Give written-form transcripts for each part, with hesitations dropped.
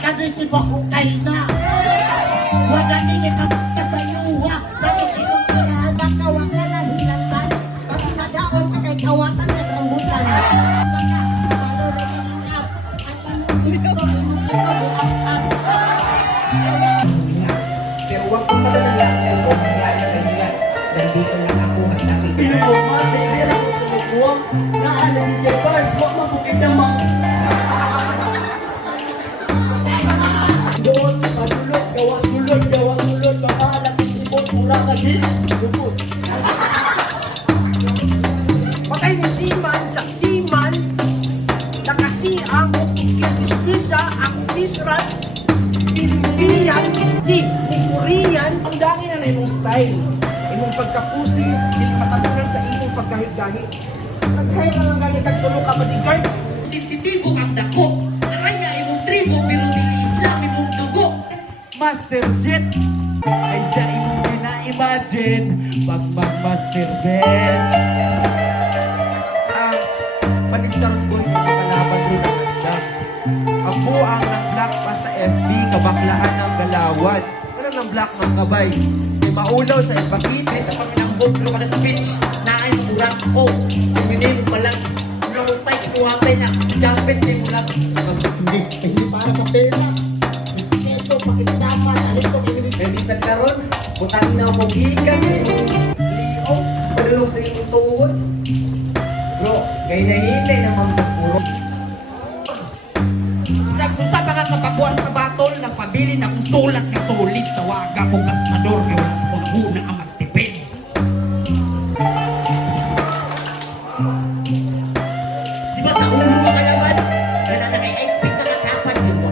nakagisip ako kay na. Wala nini kasayuwa. Dali sinunturada kawang na nahilatan. Kasi nadaon ka kay kawatan na rambutan. Pero huwag kong malalala kung mangyari sa inyo yan. Nandito lang ako at nakikita. Pinagpapalala nila ako tumukuwang. Naalam niya guys, huwag mabukid naman. Doon, padulot, gawang sulot, makahalang ibon, mura ka din. Lupot. Patay ni Seaman sa Seaman na kasi ang Pisa, ang Israel, Pilipinian, si Korean. Ang dami na imong style. Imong pagkapusi, hindi matabunan sa imong pagkahig-gahi. Nagkaya na lang galit ang tulong ka bodyguard. Sensitibo ang dako. Nakaya imong tribo pero dili Islam imong dugo. Master Jet ay siya imong gina-imagine pag mag-Master Jet. Ang panistarong boy ng kalaban doon ang andam. Ako ang nag-block pa sa FB, kabaklaan ng galawad. Ano ng black ng kabay? May maulaw sa ipakit. Ay sa paminangbog pero kada speech na ay murang o. Kuminin mo palang ulutay sa kuhatay na jumpet ni mulang. Hindi para sa pera. Respeto, pakisama, talito, May bisan karon, butang na mo gikan sa imong liog, padulong sa imong tuhod. Bro, kay nahintay na magpapuro. Sa mga kapaguan sa batol, nagpabili na akong sulat na sulit sa waga kong kasmador kay wala sa panghuna ang magtipid. Di ba sa ulo mo kalaban? Kaya na nag-expect na katapan yun mo.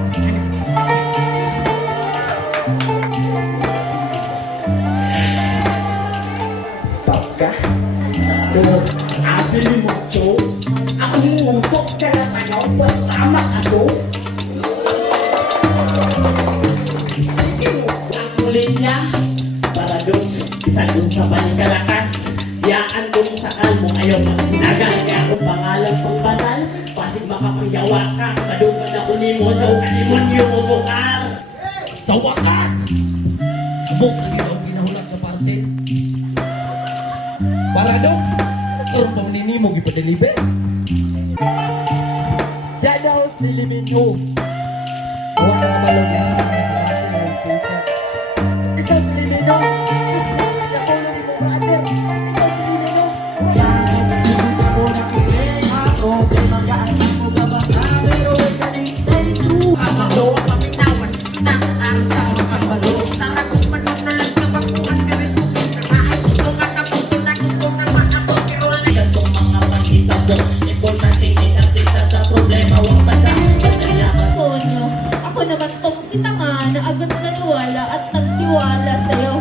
Pagka, abili mo, Cho. Ako mutok ka na tayo, pasama ako. Ang linya para doon isa dun sa panikalakas yaan dun sa kalmo ayaw magsinaga kaya akong pangalan pang banal pasig makapagyawa ka kadungan ako ni mo sa ukalimonyo mo bukar Sa wakas! Abok ang ginawang ginahulat sa parte. Para doon, karoon pang nini mo gipadeliver. Siya daw si Liminyo. Huwag ka na malagyan. Ikaw si Liminyo. Ako na ni mo, brother. Ikaw si Liminyo. Ang malo, paminawan, na ang tao pagmalo. Isang agos man na lang kabakuhan ka rin mo. Ay gusto ka kaputo na gusto na maabot. Pero lang Gantong mga pagkita mo importante inasita sa problema huwag banda masalamat Ponyo. Ako naman tong si Tanga na agad naniwala at nagtiwala sa'yo.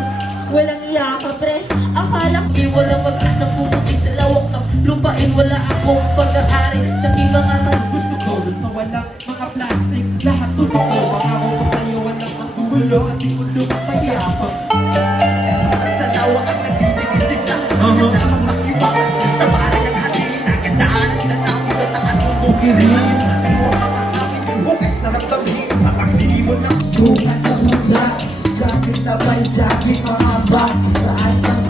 Walang iya ka, pre. Akala ko walang mag-asa pumuti sa lawak ng lupain. Wala akong pag-aari sa mga Gusto ko dun sa walang mga plastic. Lahat totoo. Baka ako pa sa'yo walang magugulo at di ko lumapayapang. sa tawa ang nagising-ising na. Ang tamang makiwakan sa parang ang hati. Nagandaan ang tatawin sa taas ng bukirin. Bukay sa nagtabing sa pagsilimon ng Bukas sa mula. Sakit na ba'y sakit mga ba? Saan ang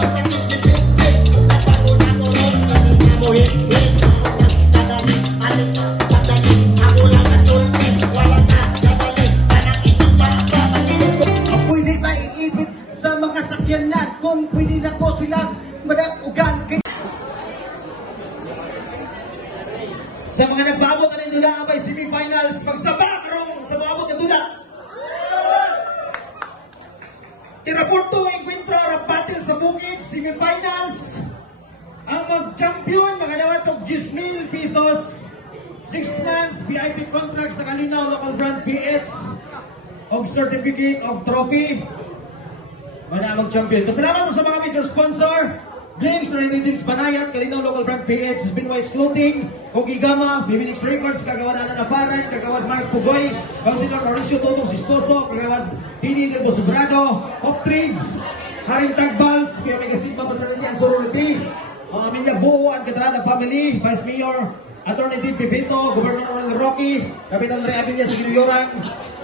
ako'y di maiibig sa mga sakyanan. Kung pwede na ko silang madatugan. Sa mga nagpaabot na nila ang may semifinals, pagsabak rong sa mga abot na dula. Tiraporto encuentro ang battle sa bukid, semifinals. Ang mag-champion, mga nawatog 10,000 pesos. 6 months VIP contract sa Kalinaw Local Brand PH. Og certificate of trophy. Mga mag-champion. Pasalamat sa mga major sponsor. Blinks, Relatives, Banayat, Kalinaw Local Brand PH, Binwise Clothing, Kogi Gama, Biminix Records, Kagawad Alan Aparan, Kagawad Mark Pugoy, Councilor Mauricio Totong Sistoso, Kagawad Tini Lego Sobrado, Hop Trades, Haring Tagbals, Kuya Megasigma Patronyan Sorority, mga Amilia Buo at Katarada Family, Vice Mayor, Attorney Dean Pipito, Governor Ronald Rocky, Capital Ray Abilia Sigilioran,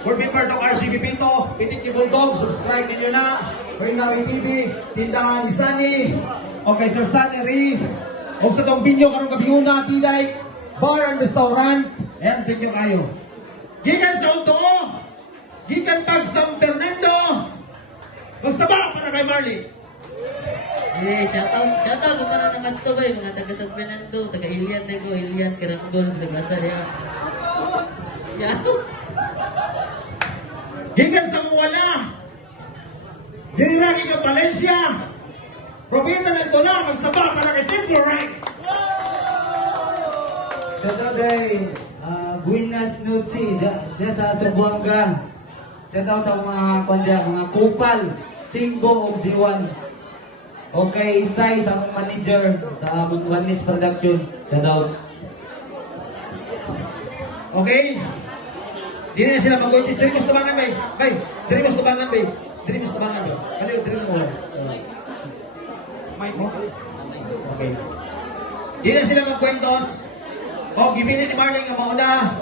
Board member ng RCB Pito, Pitik ni Bulldog, subscribe ninyo na. Bernawi TV, Tindahan ni Sunny, okay, Sir Sunny Ri, o sa tong video karong kabihuna, T-Like, Bar and Restaurant, and thank you kayo. Gikan sa Untoo, gikan pag San Fernando, magsaba para kay Marley. Shoutout ko para naman to ba, mga taga San Fernando, taga Ilian, Karanggol, taga Asarya. Yan. Gikan sa Muwala, Giniragi ka Valencia, Propeta ng Tula, magsaba para kay Simple Right. Shout out kay Buenas Noches, dyan sa Zamboanga. Shout out sa mga kupal, Chingbo o G1. Okay, Isay sa mga manager sa among Wanis Production. Shout out. Okay? Di na sila mag-goitis. Diri mo sa tabangan, bay. Bay, diri mo sa tabangan, bay. Diri mo sa tabangan, bay. Kaliw, diri mo. Mic mo? Okay. Di na sila mag-kwentos. O, gibinin ni Marley nga mauna.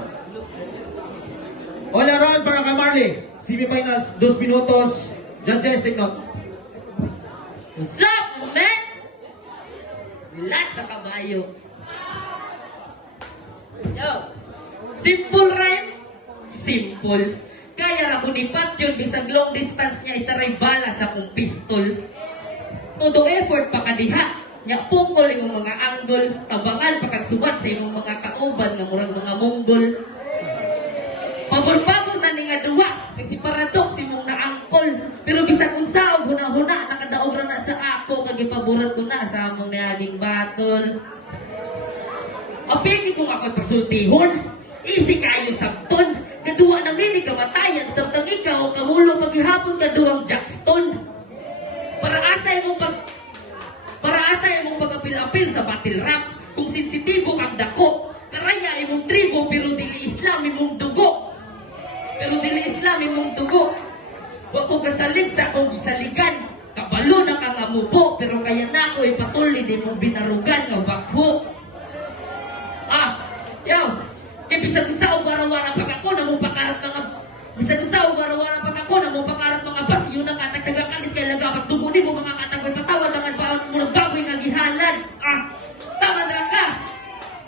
Una round para kay Marley. Semifinals, 2 minutos. Judges, take note. What's up, man? Lahat sa kabayo. Yo, simple rhyme, simple. Kaya ako ni Patyon, bisag long distance niya, isa ray bala sa akong pistol. Todo effort pa kadiha. Nya pungkol imong mga anggol, tabangan pagkagsubat sa imong mga kauban nga murag mga Monggol. Pabor-pabor na ni nga duwa, kasi paradox imong naangkol. Pero bisag unsa og huna-huna, nakadaog ra na sa ako, kag ipaborat ko na sa among niaging battle. Apiki kung ako'y pasultihon, easy kayo sabton. Kaduwa na mini kamatayan, samtang ikaw, kamulo paghihapon kaduwang Jackson. Para asa imong pag-apil-apil sa battle rap, kung sensitibo kang dako. Karaya imong tribo, pero dili Islam imong dugo. Wa ko kasalig sa akong gisaligan. Kabalo na kang amupo, pero kaya na ako ipatuloy di mong binarugan nga bakho. Kaya bisag sa ugarawaran pag ako na mong pakarat mga bas, yun ang katagtagakalit kay lagapag tumunin mo mga katagway patawad mga bawat murag baboy nga gihalan.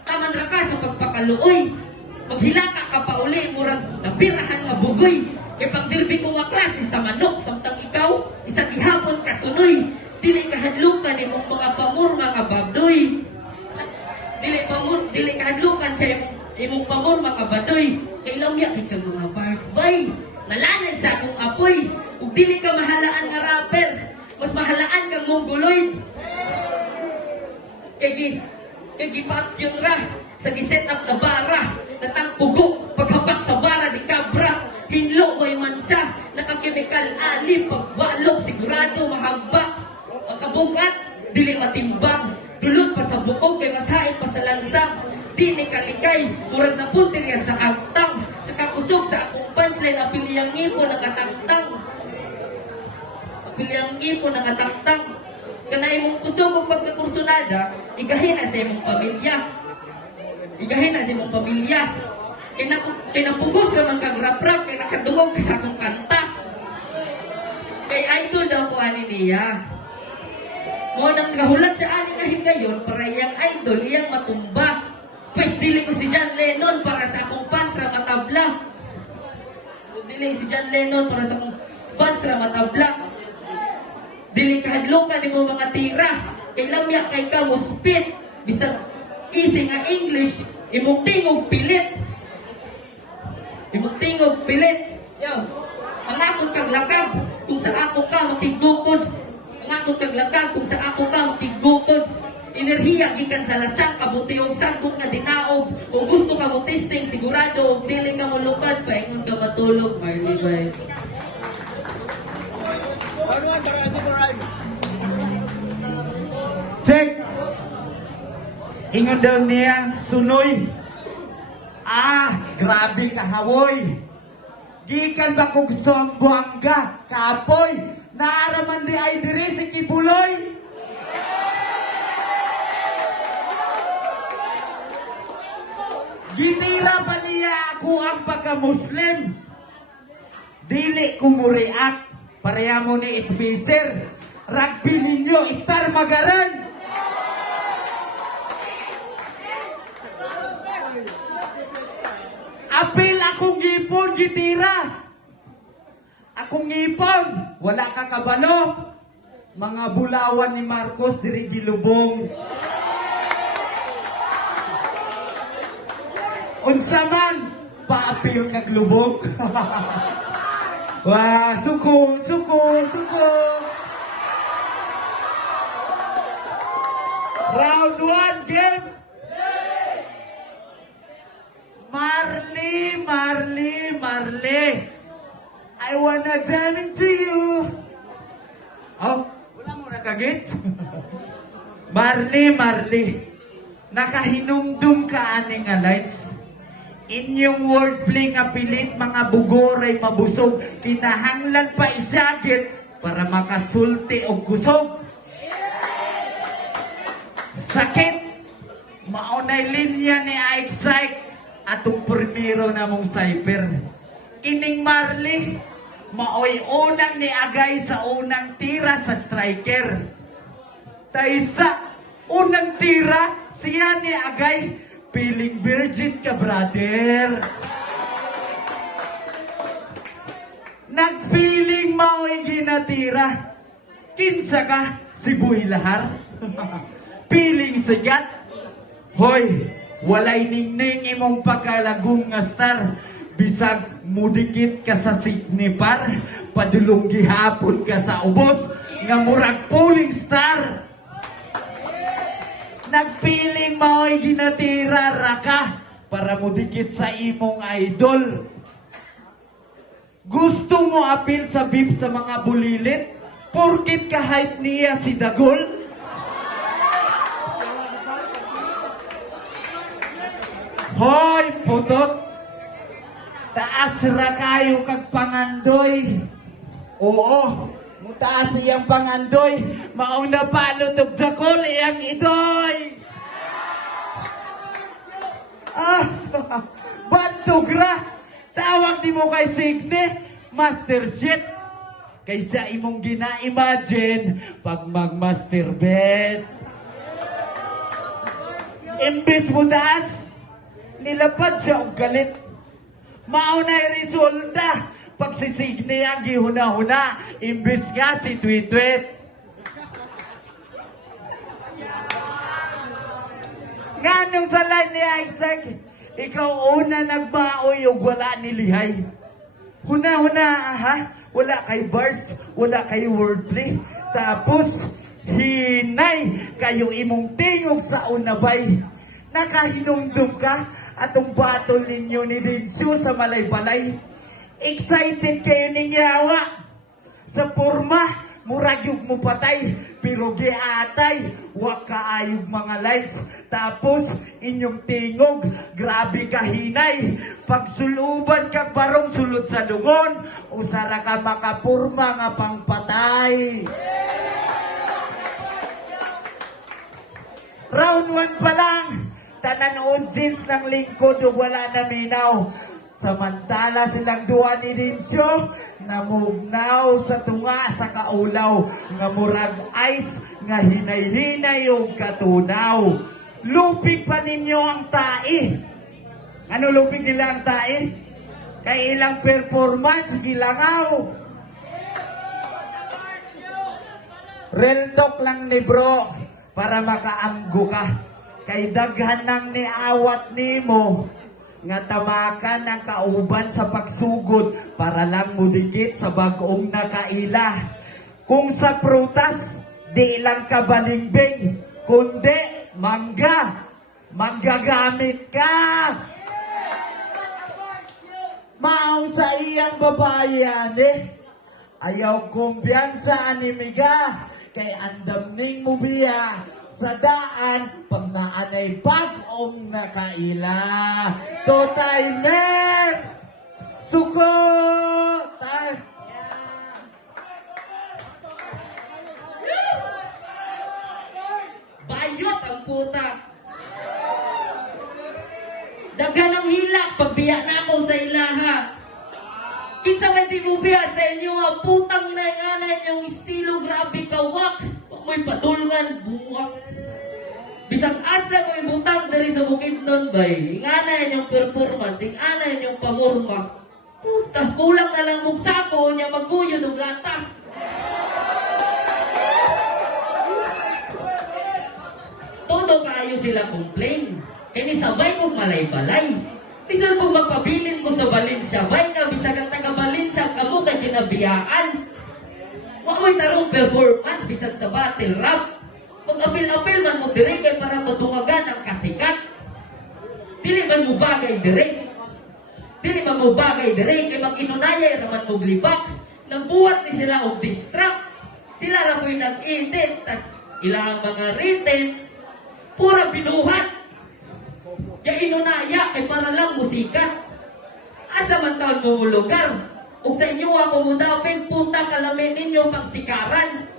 Taman ra ka sa pagpakaluoy. Maghilaka ka pa uli, murag napirahan nga bugoy. Kay pagdirbi ko nga klase sa manok, samtang ikaw, isang ihapon kasunoy. Dili kahadlukan imong mga pamor mga babdoy. Dili kahadlukan kay imong pamor mga badoy. Kay lamya kay kang mga bars bay. Nalanan sa akong apoy. Ug dili ka mahalaan nga rapper, mas mahalaan kang mongoloid. Kay gipatyon ra sa giset up na bara, natangpugo paghapak sa bara di kabra. Hinlo way man siya, nakakemikal ali pagwalok sigurado mahagba. Ang kabugat dili matimbang, dulot pa sa bukog kay masait pa sa lansang. Di ni kalikay, murag na puntirya sa agtang. Sa kakusog sa akong punchline, apiliyang ngipo nakatangtang. Kana imong kusog kung pagkakursunada, igahin na sa imong pamilya. Kinapugos naman kag rap-rap, kay nakadungog ka sa akong kanta. Kay idol daw ko ani niya. Mo nang gahulat siya ani na higayon para iyang idol, iyang matumba. Pwes dili ko si John Lennon para sa akong fans ra matabla. Dili kahadlukan nimo mga tira. Kay lamya kay ka mo spit. Bisag easy nga English, imong tingog pilit. Yo, ang akong kag lakab kung sa ako ka makigukod. Enerhiya gikan sa lasang kabuti og sagot nga dinaog. Kung gusto ka mo testing sigurado og dili ka mo lupad paingon ka matulog Marley bay. Check! Ingon daw niya, sunoy. Grabe ka hawoy. Gikan ba kung Zamboanga, kapoy, naaraman di ay diri si Kibuloy. Gitira pa niya ako ang pagka-Muslim. Dili ko mo react. Pareha mo ni Spacer. Rugby ninyo, Star Magaran. Apil akong ngipon, gitira. Akong ngipon, wala ka kabalo. Mga bulawan ni Marcos, diri gilubong. Unsa man, paapil kag lubong. Wah, suko. Round 1, game. Marley. I wanna jam into you. Oh, wala mo nakagits? Marley. Nakahinumdum ka aning nga lines. Inyong wordplay nga pilit, mga bugoray mabusog. Kinahanglan pa isagit para makasulti o kusog. Sakit. Maunay linya ni Ike atong primero na mong cyber. Kining Marley, maoy unang ni Agay sa unang tira sa striker. Taysa, unang tira, siya ni Agay, piling virgin ka, brother. Nagpiling maoy ginatira. Kinsa ka, si Buhi Lahar? Piling sigat? Hoy, walay ningning imong pagkalagong nga star. Bisag mudikit ka sa signipar, padulong gihapon ka sa ubos, nga murag pulling star. Nagpiling mao'y ginatira raka, para mudikit sa imong idol. Gusto mo apil sa beef sa mga bulilit, porkit ka-hype niya si Dagol? Hoy, putot! Taas ra kayo kag pangandoy. Oo, mutaas iyang pangandoy. Maong napalo tog Dagol iyang idoy. Bantugra! Tawag di mo kay Signe, Master Jet. Kaysa imong gina-imagine pag mag-masturbate. Imbis mo taas, nilapad siya og galit. Maunay resulta, pagsisigne ang gihuna-huna, imbis nga si Tweet-Tweet. Nganong sa line ni Isaac, ikaw una nagmaoy o wala nilihay. Huna-huna, ha? Wala kay bars, wala kay wordplay. Tapos, hinay kayo imong tingog sa unabay. Nakahinumdum ka atong battle ninyo ni Densyo sa Malay-Balay. Excited kayo ni Yawa. Sa porma, murag mo patay, pero giatay, wa kaayog mga lights. Tapos, inyong tingog, grabe kahinay. Pagsuluban ka barong sulod sa lungon, usara ka makapurma nga pangpatay. Round 1 pa lang, tanan audience ng lingkod o wala na minaw. Samantala silang duwa ni Densyo, namugnaw sa tunga sa kaulaw, nga murag ice, nga hinay-hinay o katunaw. Lupig pa ninyo ang tae. Ano lupig nila ang tae? Kay ilang performance, gilangaw. Real talk lang ni bro, para makaamgo ka. Kay daghan nang niawat nimo, nga tamakan ang kauban sa pagsugod para lang mudikit sa bagong nakaila. Kung sa prutas, di lang ka balingbing, kundi manggagamit ka. Maong sa iyang babayan ayaw kumpiyansa animiga, kay andam ning mubiya sa daan pag naanay bagong nakaila. Totay mer! Suko! Bayot ang puta. Dagan ang hilak pag biya na ako sa ilaha. Kinsa may di mo biya sa inyo nga putang inainganan yung estilo grabe kawak. Mo'y padulngan buwak. Bisag asa mo ibutang dari sa Bukidnon bay. Ingana yung performance, ingana yung pamurma. Puta, kulang na lang mong sako niya magkuyo ng lata. Todo kayo sila complain. Kaya sabay kong malay-balay. Bisan kung magpabilin ko sa Valencia, bay nga bisag ang taga Valencia kamo kay kinabiyaan. Wakoy tarong performance bisag sa battle rap. Mag-apil-apil man mo dire kay para madungagan ang kasikat. Dili man mo bagay dire. Dili man mo bagay dire kay mag-inunayay raman mo glibak. Nagbuhat ni sila og distract. Sila ra po'y nag-edit, tas ilang mga written, pura binuhat. Kaya inunaya kay para lang musikat. Asa man taon mo lugar. Ug sa inyo ako mo dapit, puta kalamin ninyo pagsikaran.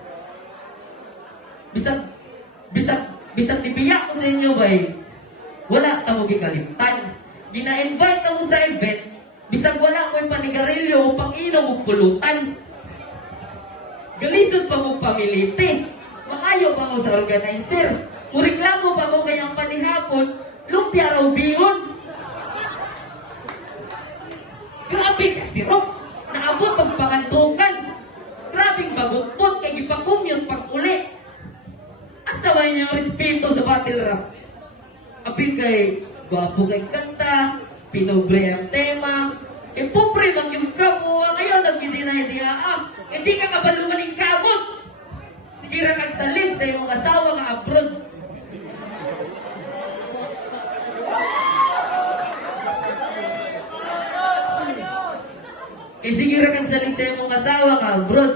Bisag nibiyak ko sa inyo bay. Wala tamo gikalimtan. Gina-invite na mo sa event, bisag wala ko'y panigarilyo o pang-inom o pulutan. Galisod pa mo pamiliti. Makayo pa mo sa organizer. Muriklamo pa mo kayang panihapon, lumpia raw bihon. Grabe ka sirok. Naabot ang pangantukan. Grabing bagutpot kay gipakumyon pag-uli. Asa ba niyo respeto sa battle rap? Abi kay gwapo kay kanta, pinobre ang tema, e popre mang yung kamo, ngayon nag-dinay diya e di ka kabalungan ng kagot. Sige ra kagsalig sa iyong asawa nga abroad. Sige ra kagsalig sa iyong asawa nga abroad.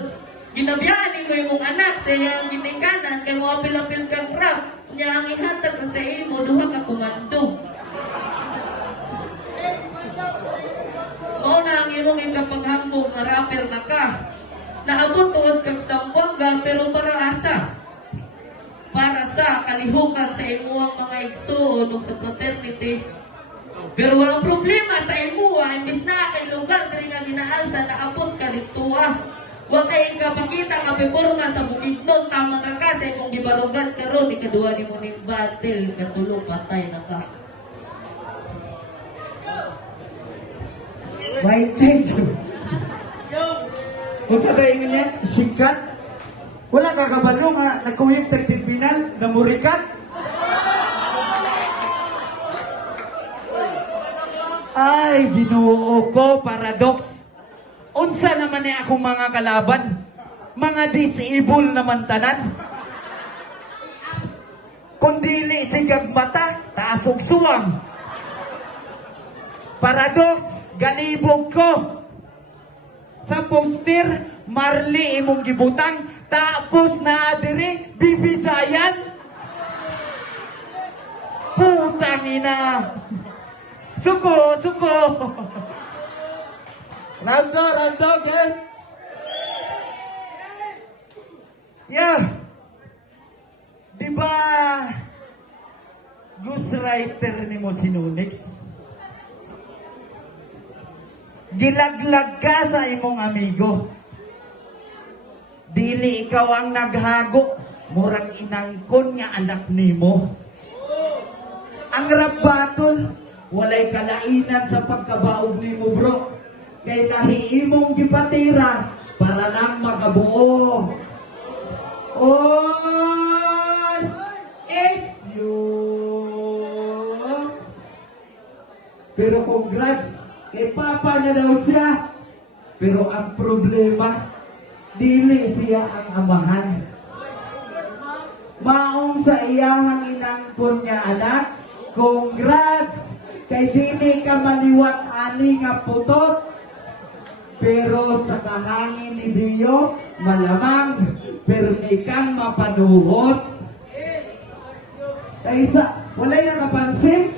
Ginabiyaan mo imong anak sa iyang ginikanan kay mo apil-apil kang rap niya ang ihatag ka sa imo duha ka komando. Mao na ang imong ikapaghambog nga rapper na ka. Naabot tuod kag Sambuanga pero para asa? Para sa kalihukan sa imuang mga igsoon o sa fraternity. Pero walang problema sa imuha, imbis na kay lugar diri nga ginaalsa naabot ka dito Wa kay kapakita nga performa sa Bukidnon, tama ka ka sa imong gibarugan karon ikaduha nimo ning battle, katulo patay na ka. Why, thank you. Kung sabihin niya, sikat. Wala ka kabalo nga, nagkuyong tagtipinal, namurikat. Ay, Ginoo ko, paradox. Unsa naman ni akong mga kalaban? Mga disable naman tanan. Kundili sigag mata, taasog suwang. Paradox, galibog ko. Sa poster, Marley imong gibutang, tapos na adiri, bibisayan. Putang ina. Suko, suko. Rando, guys. Yeah. Diba, ghostwriter ni mo si Nunix? Gilaglag ka sa imong amigo. Dili ikaw ang naghago, murag inangkon nga anak nimo. Ang rap battle, walay kalainan sa pagkabaog nimo, bro. Kay kahimong gipatira para lang makabuo. Oy! If you... Pero congrats, kay Papa na daw siya. Pero ang problema, dili siya ang amahan. Maong sa iyahang inangkon niya anak, congrats! Kay dili ka maliwat ani nga putot. Pero sa kahangin ni Dio, malamang, permi kang mapanuhot. Kaysa, walay nakapansin?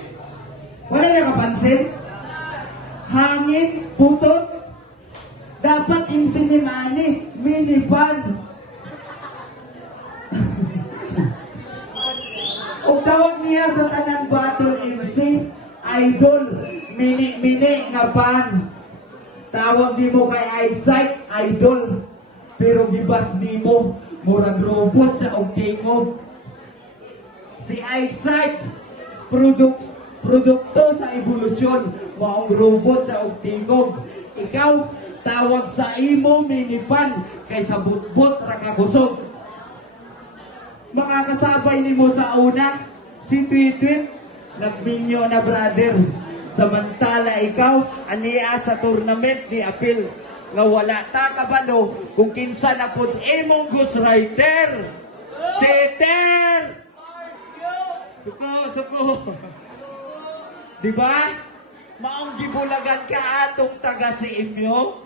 Walay nakapansin? Hangin, putot. Dapat yung sinimani, minivan. O tawag niya sa tanang battle MC, idol, mini-mini nga pan. Tawag nimo kay eyesight, idol. Pero gibas nimo, murag robot sa tingog. Si eyesight, produkto sa evolusyon, maong robot sa tingog. Ikaw, tawag sa imo minipan, kay sa butbot ra ka kusog. Mga kasabay nimo sa una, si Tweet, nagminyo na brother. Samantala ikaw, aniya sa tournament ni Apil, nga wala ta kabalo kung kinsa na pud imong ghostwriter. Cheater! Suko. Diba? Maong gibulagan ka atong taga si inyo?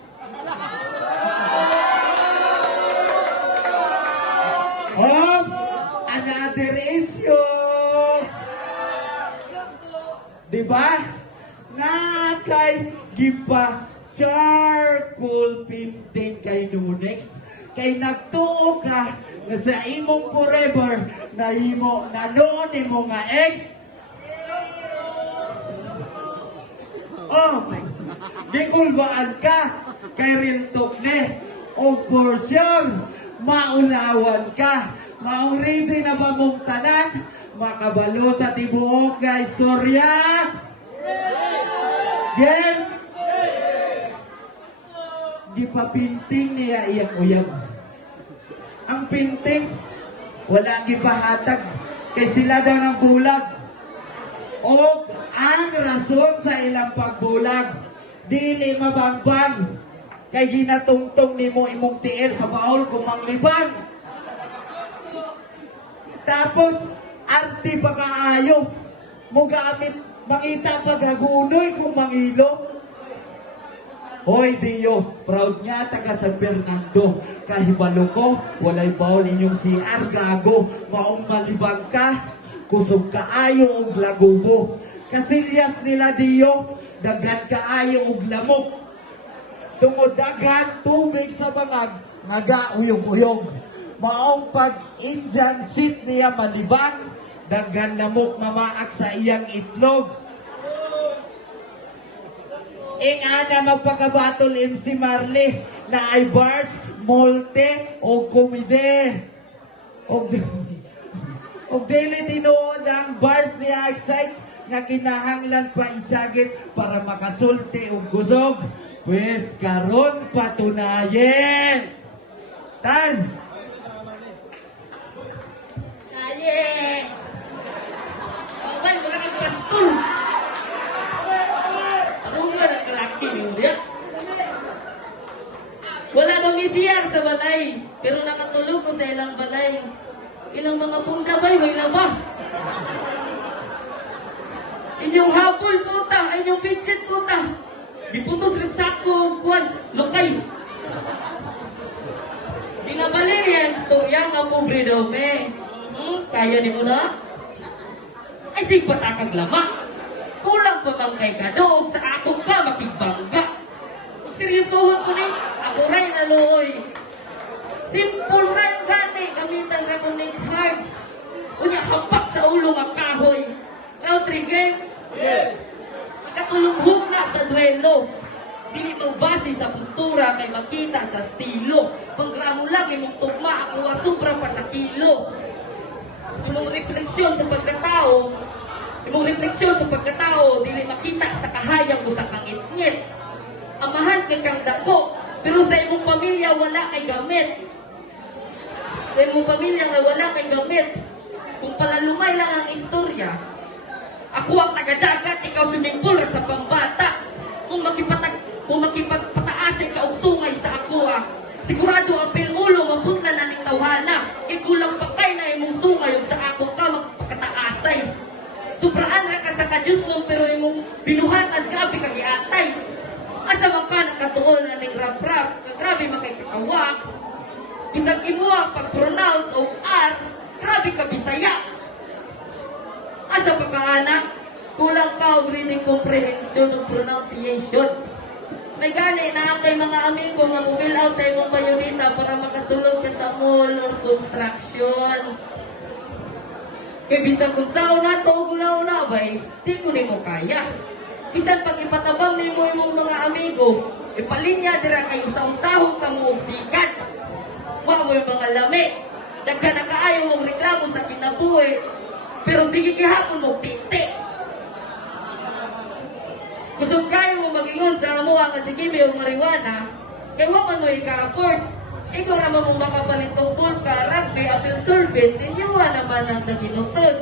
Oh, another issue. Diba? Nga kay gipa charcoal painting kay Nunex. Kay nagtuo ka na sa imong forever na imo na noon imo nga ex. Oh, di kulbaan ka kay real talk ne. O for sure, maunawan ka. Maong ready na ba mong tanan? Makabalo sa tibuok nga istorya? Game? Di pa pinting niya iyang uyab. Ang pinting, wala gipahatag. Kay sila daw ng bulag. O ang rason sa ilang pagbulag, dili mabangbang. Kay ginatungtong ni mo imong tiil sa baol kung manglibang. Tapos, anti pa kaayo. Mugamit, makita pagagunoy kung mangilo. Hoy Dio, proud nga taga San Fernando. Kahibalo ko, walay bawl inyong si Argago. Maong malibag ka, kusog kaayo og lagubo. Kasilyas nila Dio, dagan kaayo og lamok. Tungod daghan tubig sa bangag, naga uyog-uyog. Maong pag-Indian seat niya malibang, dagan lamok mamaak sa iyang itlog. Ana magpakabatol si Marley na ay bars, molte o komide. Og dili tinuod ang bars ni Excite nga kinahanglan pa isagit para makasulti og gusog. Pues karon patunayen. Tan. Kaya! Awan, wala kang pastor! Ako nga nagkalaki yun yan. Wala daw misiyar sa balay, pero nakatulog ko sa ilang balay. Ilang mga punggabay, may laba. Inyong hapol puta, inyong pitsit puta. Diputos rin sako, kuwan, lokay. Binabali yan, storya nga pobre daw, me. Kaya ni mo na? Ay, sigpat akag lama. Kulang pa bang kay kadoog sa akong ka makigbangga. Seryosohon ko ni, ako rin naluoy. Simple rin gani, gamitan remonate hearts. Unya, hapak sa ulo nga kahoy. Trigger? Yes. Ikatulunghog na sa duelo. Dili mo base sa postura kay makita sa estilo. Panggramo lang imong tugma, ako sobra pa sa kilo. Imong refleksyon sa pagkatao, dili makita sa kahayang o sa kangit-ngit. Amahan kay kang dako, pero sa imong pamilya wala kay gamit. Sa imong pamilya nga wala kay gamit. Kung palalumay lang ang istorya, ako ang tagadagat, ikaw swimming pool sa pambata. Kung makipagpataasay ka og sungay sa ako, sigurado ang pinulo, maputla na ning tawhana. Ikulang pa kay na imong sungay ug sa ako ka magpakataasay. Supraan na ka sa kadyus mong pero imong binuhatan grabe ka giatay. Asa man ka nakatuon na ning rap-rap, grabe makay kakawak. Bisag imuha pag-pronounce og R, grabe ka bisaya. Asa pa ka anak? Kulang ka og reading comprehension ug pronunciation. May gani na kay mga amin ko nga fill out sa imong bayoneta para makasulod ka sa mall or construction. Kay bisan kung sao na to una-una bay, di ko nimo kaya. Bisan pag ipatabang nimo imong mga amigo, Ipalinya dira kayo sa usahog kamo og sikat. Wa mo mga lami. Dagka na kaayo mong reklamo sa kinabuhi. Pero sige gihapon mo titi. Kusog kayo mo magingon sa amo nga sige may marijuana. Kaya wa man mo ika-afford. Ikaw naman mo makapalit og bulka, rugby, apil sorbet, ninyo naman ang naginutod.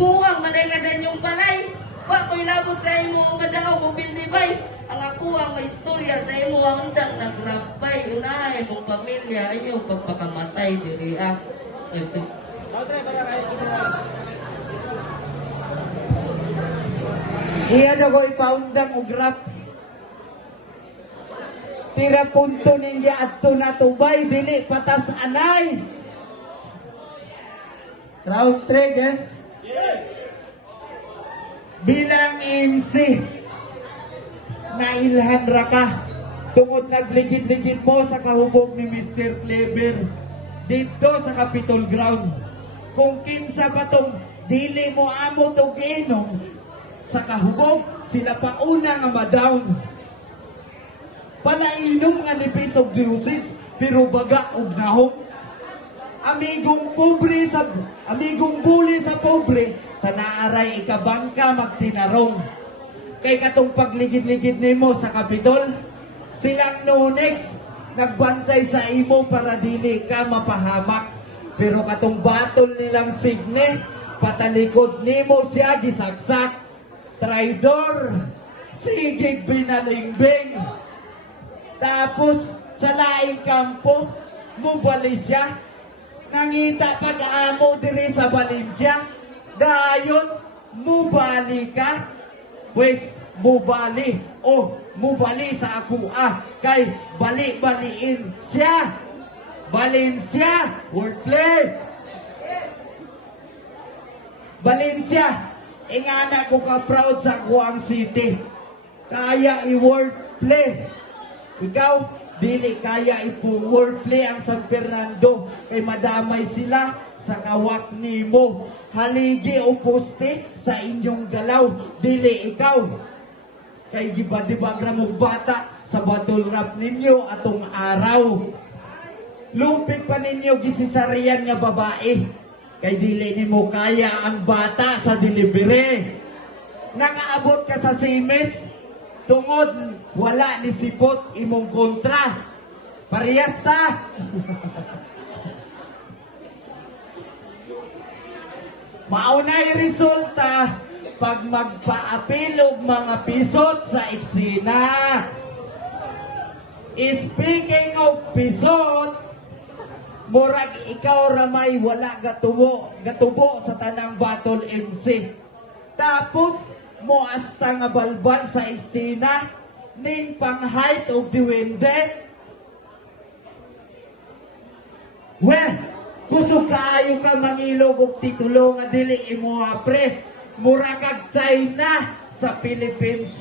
Puwang manay ka sa inyong balay. Wa ko'y labot sa imo ang madahaw o pilnibay. Ang ako ang may istorya sa imo ang undang nagrabay. Unahay mong pamilya, inyong pagpakamatay diri ah. Iyan ako ipaundang og rap. Tira punto ninyo at tunatubay, dili patas anay. Round 3, eh? Bilang MC, nailhan ra ka. Tungod nagligid-ligid mo sa kahubog ni Mr. Clever dito sa Capitol Ground. Kung kinsa pa tong dili mo amo to ginom sa kahubog, sila pa una nga ma-down. Palainom nga ni Pisog Joseph, pero baga og nahog. Amigong buli sa pobre, sa naaray ikabangka magtinarong. Kay katong pagligid-ligid nimo sa Kapitol, silang Nunex nagbantay sa imo para dili ka mapahamak. Pero katong batol nilang Signe, patalikod nimo siya gisaksak. Traidor, sigig binalingbing. Tapos sa laing kampo, mubali siya. Nangita pag-amo diri sa Valencia. Dayon, mubali ka. Pues, mubali. O, mubali sa ako kay bali-baliin siya. Valencia, wordplay. Valencia, ingana ko ka proud sa Guam City. Kaya i-wordplay. Ikaw, dili kaya ipo-wordplay ang San Fernando kay madamay sila sa kawak nimo. Haligi o poste sa inyong galaw, dili ikaw. Kay gibadibag ra mong bata sa battle rap ninyo atong araw. Lumpik pa ninyo gisisarian nga babae. Kay dili nimo kaya ang bata sa delivery. Nakaabot ka sa simes, tungod wala ni sipot imong kontra. Parehas ta. Maunay resulta pag magpaapil og mga pisot sa eksena. Speaking of pisot, murag ikaw ramay wala gatubo sa tanang battle MC. Tapos mo asta nga balbal sa eksena ning pang height of the winde. Well, kusog kaayo ka mangilog og titulo nga dili imo apre. Mura kag China sa Philippines.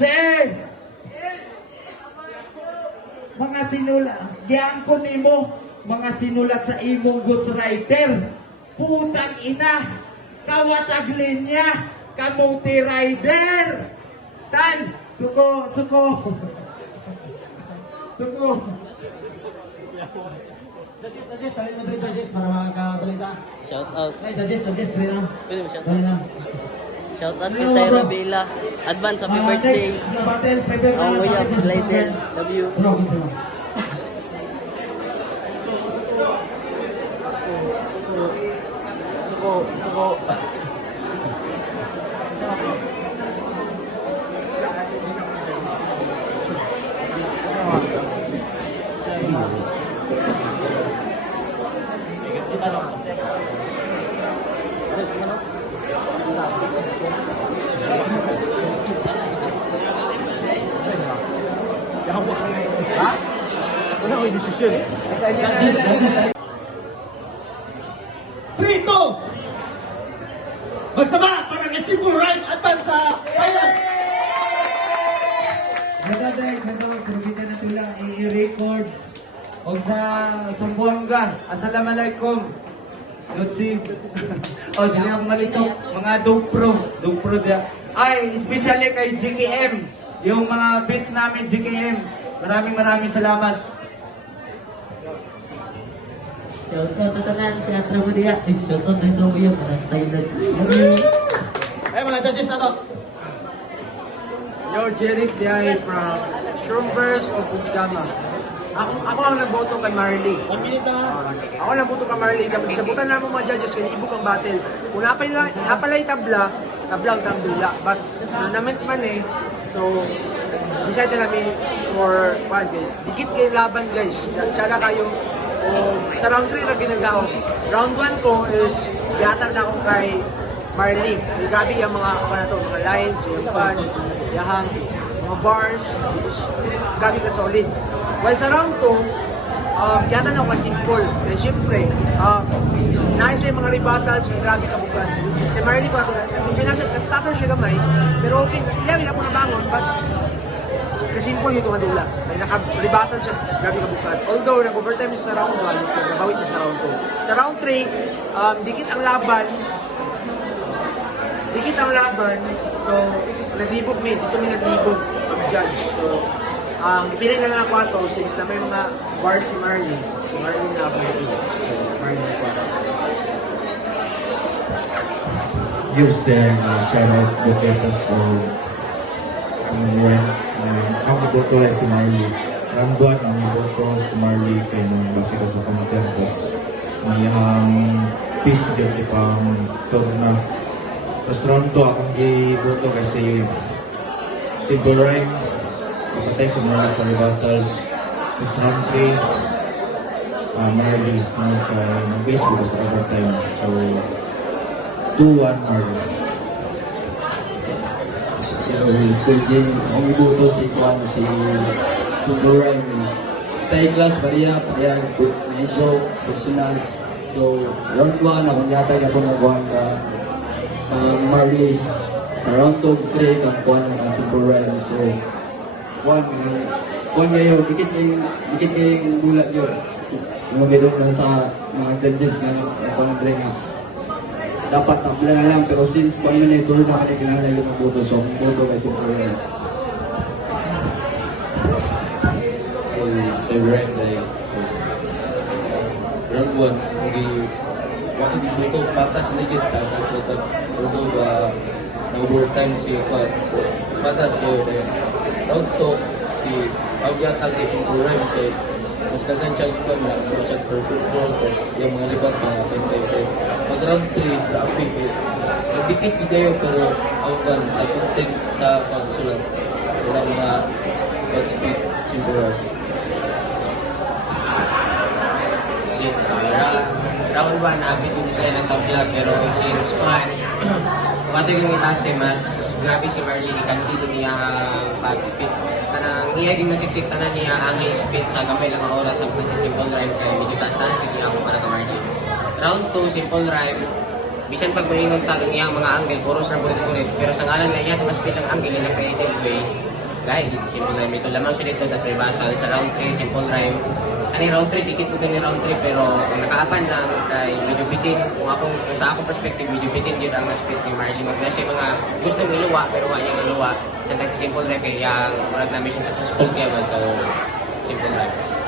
Mga sinulat, diyan ko nimo, mga sinulat sa imong ghostwriter. Putang ina, kawatag linya, kamuti rider. Tan, suko. Suko. Judges, tayo mo dito, judges, para makakabalita. Shout out. Ay, judges, dali na. Pwede mo shout Dali na. Shout out kay Syra Villa. Advance happy birthday. Next na battle, prepare Ang na. uyab, Lydel. Love you. Bro, gusto mo. Suko. Wala ko yung desisyon. 3-2! Magsama para kay Simple Rhyme advance sa finals! Nagdadahil sa mga kurugita na tulang i-records o sa Sambuanga. Assalamualaikum. Lutsi. O, sila ang malito. Mga dugpro dia. Ay, especially kay GKM. yung mga beats namin, GKM. Maraming salamat. Shout out sa tanan, si Atra mo diya. Shout out na sa uyo, para sa Thailand. Ay, mga judges na to. Yo, Jeric Diay from Shroomverse of Fugdama. Ako ang nagboto kay Marley. 1 minute na. Ako ang nagboto kay Marley. Sabutan na mga judges, kanibog ang battle. Kung napalay tabla ang tambila. But, naman man so, decide na namin for, dikit kayo laban guys. Tsaka kayo, sa round 3 na ginagawa. Round 1 ko is, yatar na ako kay Marley. Gabi yung mga lines, yung pan, yahang, mga bars, gabi ka solid. While sa round 2, yata na ako simple. Kaya siyempre, nais yung mga rebuttals, yung grabe kabukan. Si Marley pa ako, na-stutter siya gamay, pero okay, hindi ako nabangon, but simple yung tumadula. Ay naka-rebuttal siya, grabe kabukan. Although, nag-overtime siya sa round 1, nabawit na sa round 2. Sa round 3, dikit ang laban, so naglibog dito may naglibog ang judge. So, ipili na lang ako ato since na may mga bars si Marley na ako so Marley na ako ato. Gives them shout out Buketas so friends. Ang iboto ay si Marley. Rambuan ang iboto si Marley kay nung basi ko sa content. Tapos may peace din pang torna. Tapos round 2 akong giboto kasi si Goreng kapatay si Marley sa rebuttals. Tapos round 3 Marley nag-base ko sa overtime. So 2-1 Marley. School game, ang ibuto si Kwan, si Goreng. Stay class, bariya, medyo personals. So, round 1, akong yata niya po nagawa ka Marley. Sa round 2, 3, kang Kwan, ang si Goreng. So, Kwan ngayon, dikit kayong bulat yun. Yung mabirong lang sa mga judges na pang-bring dapat tabla na lang, pero since 1 minute tour na kanina kinala yung mabuto, so ang boto kay Superman. Favorite na round 1, hindi wakil dito, patas ligit sa aking sulat. Although na-overtime si Kwan, patas kayo na yun. Round 2, si Pagyatag kay Superman, kay mas kagan siya Kwan na masag perfect roll, tapos yung mga libat mga 5-5-5. Pag round 3, grabe kayo. Nagdikit kayo pero outgun sa content sa pagsulat. Sila mga Godspeed, Simburan. Kasi round 1, abit hindi sila ng tabla pero si Rusman, kumati yung itase, mas grabe si Marley, ikan dito niya pag-speed. Kanang iyaging masiksik tanan niya ang speed sa gamay lang ang oras sa simple rhyme kaya medyo taas-taas kaya ako para ka Marley. Round 2, simple rhyme. Bisan pag maingog tagang iyang mga angle, puro sa bulit-bulit. Pero sa ngalan na iya, mas speed ang angle in a creative way. Dahil di sa simple rhyme. Ito lamang siya dito, tas rebuttal. Sa round 3, simple rhyme. Ani round 3, tikit ko din round 3. Pero kung nakaapan lang, dahil medyo bitin. Kung sa akong perspective, medyo bitin yun ang speed ni Marley. Magna siya mga gustong iluwa, pero wala yung iluwa. Sa simple rhyme, kaya yung marag na mission successful siya. So, simple rhyme.